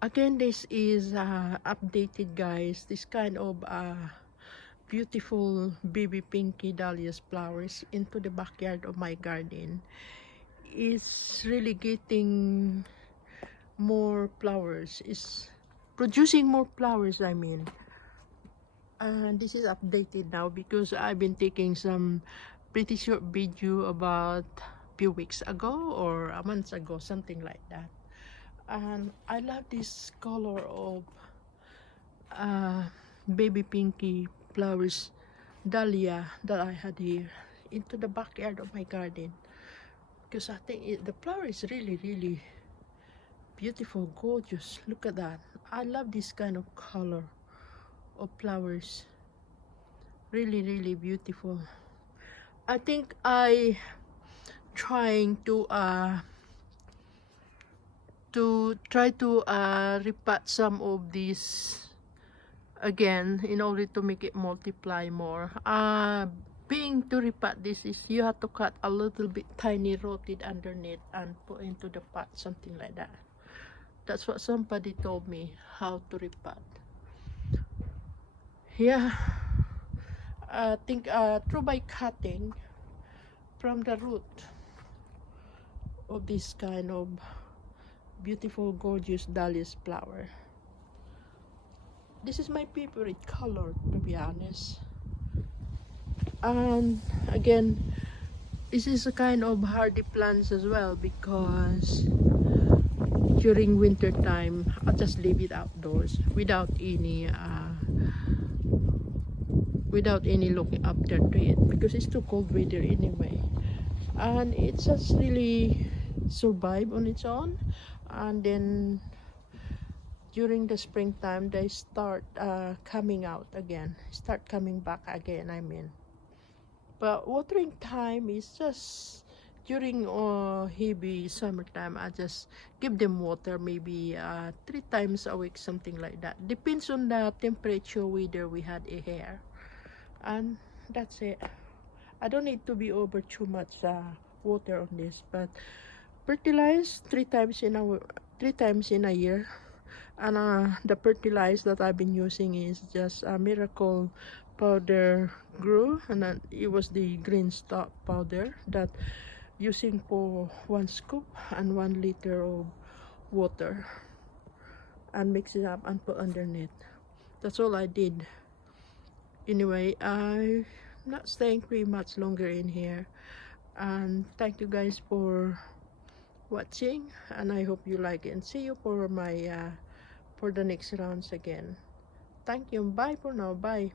Again, this is updated, guys. This kind of beautiful baby pinky dahlias flowers into the backyard of my garden is really getting more flowers, is producing more flowers, I mean. And this is updated now because I've been taking some pretty short video about few weeks ago or a month ago, something like that. And I love this color of uh, baby pinky flowers dahlia that I had here into the backyard of my garden, because I think the flower is really beautiful, gorgeous. Look at that. I love this kind of color of flowers. Really beautiful. I think I trying to try to repot some of these again in order to make it multiply more. Being to repot this is you have to cut a little bit tiny rooted underneath and put into the pot, something like that. That's what somebody told me how to repot. Yeah, I think through by cutting from the root of this kind of beautiful gorgeous dahlias flower. This is my favorite color, to be honest. And again, this is a kind of hardy plants as well, because during winter time I'll just leave it outdoors without any looking after to it, because it's too cold weather anyway, and it just really survive on its own. And then during the springtime they start coming out again, start coming back again, I mean. But watering time is just during heavy summertime. I just give them water maybe 3 times a week, something like that. Depends on the temperature weather we had here, and that's it. I don't need to be over too much water on this, but fertilize 3 times in a year. And the fertilizer that I've been using is just a Miracle powder grew, and then it was the green stock powder that using for 1 scoop and 1 liter of water, and mix it up and put underneath. That's all I did. Anyway, I'm not staying pretty much longer in here, and thank you guys for watching, and I hope you like it, and see you for my for the next rounds again. Thank you. Bye for now. Bye.